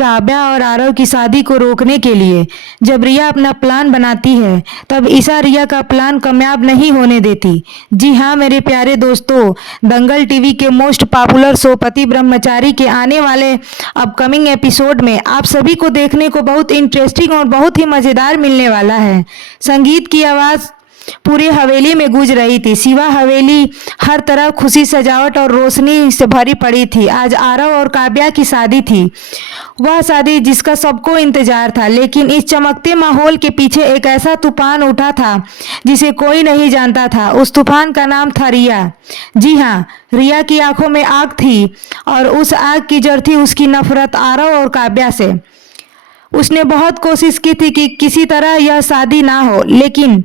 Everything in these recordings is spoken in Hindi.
काव्या और आरव की शादी को रोकने के लिए। जब रिया अपना प्लान बनाती है तब ईशा रिया का प्लान कामयाब नहीं होने देती। जी हाँ मेरे प्यारे दोस्तों, दंगल टीवी के मोस्ट पॉपुलर शो पति ब्रह्मचारी के आने वाले अपकमिंग एपिसोड में आप सभी को देखने को बहुत इंटरेस्टिंग और बहुत ही मज़ेदार मिलने वाला है। संगीत की आवाज़ पूरी हवेली में गूंज रही थी। शिवा हवेली हर तरफ खुशी, सजावट और रोशनी से भरी पड़ी थी। आज आरव और काव्या की शादी थी, वह शादी जिसका सबको इंतजार था। लेकिन इस चमकते माहौल के पीछे एक ऐसा तूफान उठा था जिसे कोई नहीं जानता था। उस तूफान का नाम था रिया। जी हाँ, रिया की आंखों में आग थी और उस आग की जड़ थी उसकी नफरत आरव और काव्या से। उसने बहुत कोशिश की थी कि किसी तरह यह शादी ना हो, लेकिन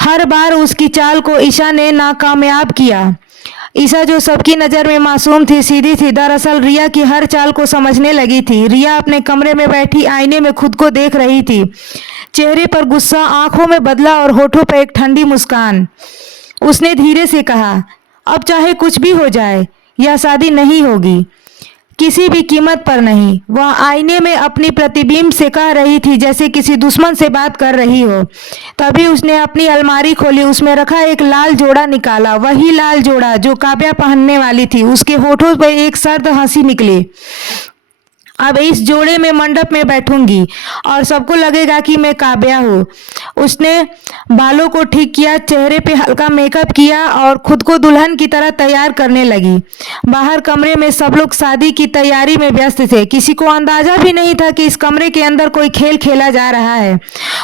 हर बार उसकी चाल को ईशा ने नाकामयाब किया। ईशा जो सबकी नज़र में मासूम थी, सीधी थी, दरअसल रिया की हर चाल को समझने लगी थी। रिया अपने कमरे में बैठी आईने में खुद को देख रही थी। चेहरे पर गुस्सा, आंखों में बदला और होठों पर एक ठंडी मुस्कान। उसने धीरे से कहा, अब चाहे कुछ भी हो जाए, यह शादी नहीं होगी, किसी भी कीमत पर नहीं। वह आईने में अपनी प्रतिबिंब से कह रही थी जैसे किसी दुश्मन से बात कर रही हो। तभी उसने अपनी अलमारी खोली, उसमें रखा एक लाल जोड़ा निकाला, वही लाल जोड़ा जो काव्या पहनने वाली थी। उसके होठों पर एक सर्द हंसी निकली। अब इस जोड़े में मंडप में बैठूंगी और सबको लगेगा कि मैं काव्या हूँ। उसने बालों को ठीक किया, चेहरे पे हल्का मेकअप किया और खुद को दुल्हन की तरह तैयार करने लगी। बाहर कमरे में सब लोग शादी की तैयारी में व्यस्त थे। किसी को अंदाजा भी नहीं था कि इस कमरे के अंदर कोई खेल खेला जा रहा है।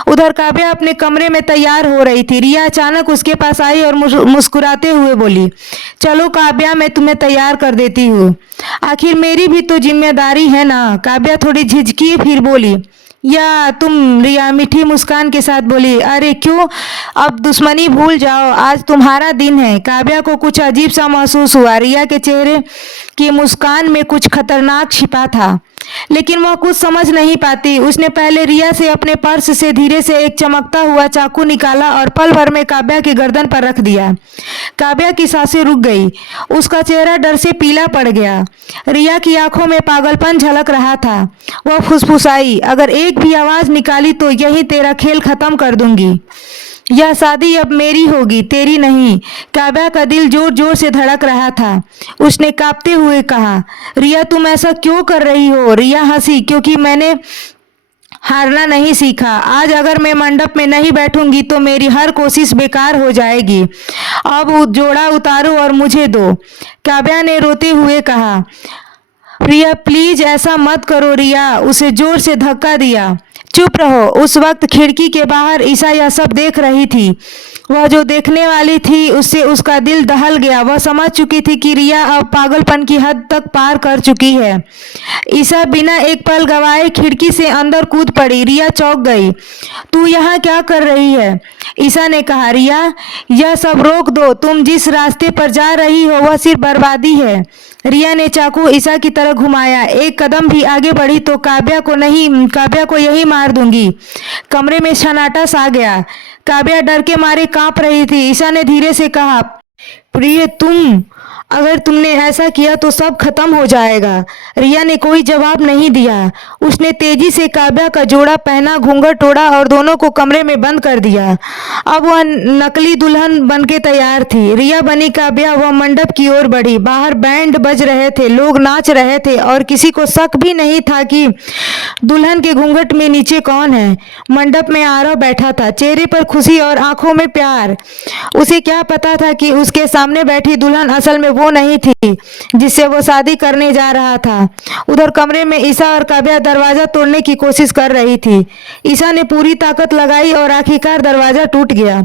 उधर काव्या अपने कमरे में तैयार हो रही थी। रिया अचानक उसके पास आई और मुस्कुराते हुए बोली, चलो काव्या, मैं तुम्हें तैयार कर देती हूँ, आखिर मेरी भी तो जिम्मेदारी है ना। काव्या थोड़ी झिझकी फिर बोली, या तुम? रिया मीठी मुस्कान के साथ बोली, अरे क्यों, अब दुश्मनी भूल जाओ, आज तुम्हारा दिन है। काव्या को कुछ अजीब सा महसूस हुआ। रिया के चेहरे की मुस्कान में कुछ खतरनाक छिपा था, लेकिन वह कुछ समझ नहीं पाती। उसने पहले रिया से अपने पर्स से धीरे से एक चमकता हुआ चाकू निकाला और पल भर में काव्या की गर्दन पर रख दिया। काव्या की सांसें रुक गई, उसका चेहरा डर से पीला पड़ गया। रिया की आंखों में पागलपन झलक रहा था। वह फुसफुसाई, अगर एक भी आवाज निकाली तो यही तेरा खेल खत्म कर दूंगी। यह शादी अब मेरी होगी, तेरी नहीं। काव्या का दिल जोर जोर से धड़क रहा था। उसने कांपते हुए कहा, रिया तुम ऐसा क्यों कर रही हो? रिया हंसी, क्योंकि मैंने हारना नहीं सीखा। आज अगर मैं मंडप में नहीं बैठूंगी तो मेरी हर कोशिश बेकार हो जाएगी। अब जोड़ा उतारो और मुझे दो। काव्या ने रोते हुए कहा, रिया प्लीज ऐसा मत करो। रिया उसे जोर से धक्का दिया। चुप रहो। उस वक्त खिड़की के बाहर ईशा यह सब देख रही थी। वह जो देखने वाली थी उससे उसका दिल दहल गया। वह समझ चुकी थी कि रिया अब पागलपन की हद तक पार कर चुकी है। ईशा बिना एक पल गवाए खिड़की से अंदर कूद पड़ी। रिया चौंक गई। तू यहाँ क्या कर रही है? ईशा ने कहा, रिया यह सब रोक दो, तुम जिस रास्ते पर जा रही हो वह सिर्फ बर्बादी है। रिया ने चाकू ईशा की तरह घुमाया। एक कदम भी आगे बढ़ी तो काव्या को यही मार दूंगी। कमरे में सन्नाटा छा गया। काव्या डर के मारे कांप रही थी। ईशा ने धीरे से कहा, प्रिय अगर तुमने ऐसा किया तो सब खत्म हो जाएगा। रिया ने कोई जवाब नहीं दिया। उसने तेजी से काव्या का जोड़ा पहना, घूंघट ओढ़ा और दोनों को कमरे में बंद कर दिया। अब वह नकली दुल्हन बनके तैयार थी। रिया बनी काव्या। वह मंडप की ओर बढ़ी। बाहर बैंड बज रहे थे, लोग नाच रहे थे और किसी को शक भी नहीं था कि दुल्हन के घूंघट में नीचे कौन है। मंडप में आरव बैठा था, चेहरे पर खुशी और आंखों में प्यार। उसे क्या पता था कि उसके सामने बैठी दुल्हन असल में वो नहीं थी जिससे वो शादी करने जा रहा था। उधर कमरे में ईशा और काव्या दरवाजा तोड़ने की कोशिश कर रही थी। ईशा ने पूरी ताकत लगाई और आखिरकार दरवाजा टूट गया।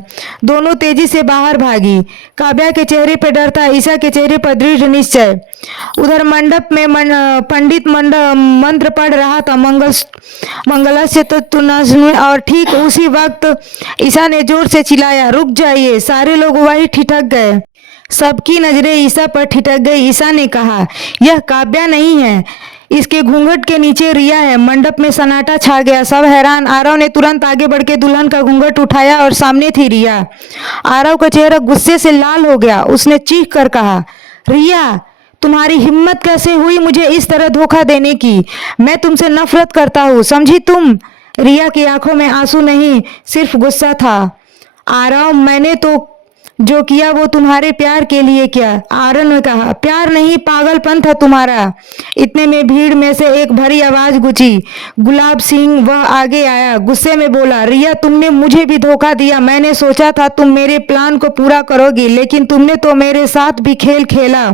दोनों तेजी से बाहर भागी। काव्या के चेहरे पर डर था, ईशा के चेहरे पर दृढ़ निश्चय। उधर मंडप में पंडित मंत्र पढ़ रहा था, मंगलस्य तत्तुनास्मि, और ठीक उसी वक्त ईशा ने जोर से चिल्लाया, रुक जाइए। सारे लोग वहीं ठिठक गए। सबकी नजरें ईशा पर ठिठक गई। ईशा ने कहा, यह काव्या नहीं है, इसके घूंघट के नीचे रिया है। मंडप में सन्नाटा छा गया, सब हैरान। आरव ने तुरंत आगे बढ़ के दुल्हन का घूंघट उठाया और सामने थी रिया। आरव का चेहरा गुस्से से लाल हो गया। उसने चीख कर कहा, रिया तुम्हारी हिम्मत कैसे हुई मुझे इस तरह धोखा देने की? मैं तुमसे नफरत करता हूँ, समझी तुम? रिया की आंखों में आंसू नहीं, सिर्फ गुस्सा था। आराम, मैंने तो जो किया वो तुम्हारे प्यार के लिए किया। आरन ने कहा, प्यार नहीं, पागलपन था तुम्हारा। इतने में भीड़ में से एक भरी आवाज गूंजी। गुलाब सिंह वह आगे आया, गुस्से में बोला, रिया तुमने मुझे भी धोखा दिया। मैंने सोचा था तुम मेरे प्लान को पूरा करोगी, लेकिन तुमने तो मेरे साथ भी खेल खेला।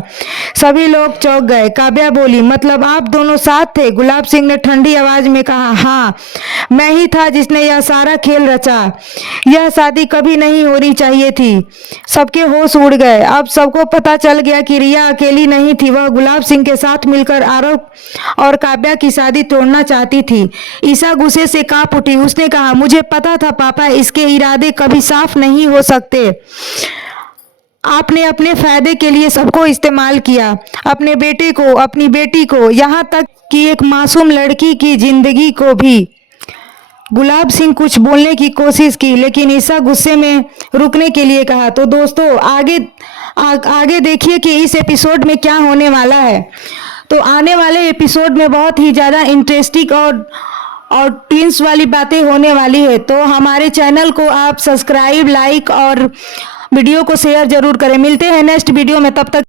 सभी लोग चौंक गए। काव्या बोली, मतलब आप दोनों साथ थे? गुलाब सिंह ने ठंडी आवाज में कहा, हाँ, मैं ही था जिसने यह सारा खेल रचा। यह शादी कभी नहीं होनी चाहिए थी। सबके होश उड़ गए। अब सबको पता चल गया कि रिया अकेली नहीं थी, वह गुलाब सिंह के साथ मिलकर आरव और काव्या की शादी तोड़ना चाहती थी। ईशा गुस्से से कांप उठी। उसने कहा, मुझे पता था पापा, इसके इरादे कभी साफ नहीं हो सकते। आपने अपने फायदे के लिए सबको इस्तेमाल किया, अपने बेटे को, अपनी बेटी को, यहाँ तक कि एक मासूम लड़की की जिंदगी को भी। गुलाब सिंह कुछ बोलने की कोशिश की, लेकिन ईशा गुस्से में रुकने के लिए कहा। तो दोस्तों आगे देखिए कि इस एपिसोड में क्या होने वाला है। तो आने वाले एपिसोड में बहुत ही ज़्यादा इंटरेस्टिंग और ट्विंस वाली बातें होने वाली है। तो हमारे चैनल को आप सब्सक्राइब, लाइक और वीडियो को शेयर जरूर करें। मिलते हैं नेक्स्ट वीडियो में, तब तक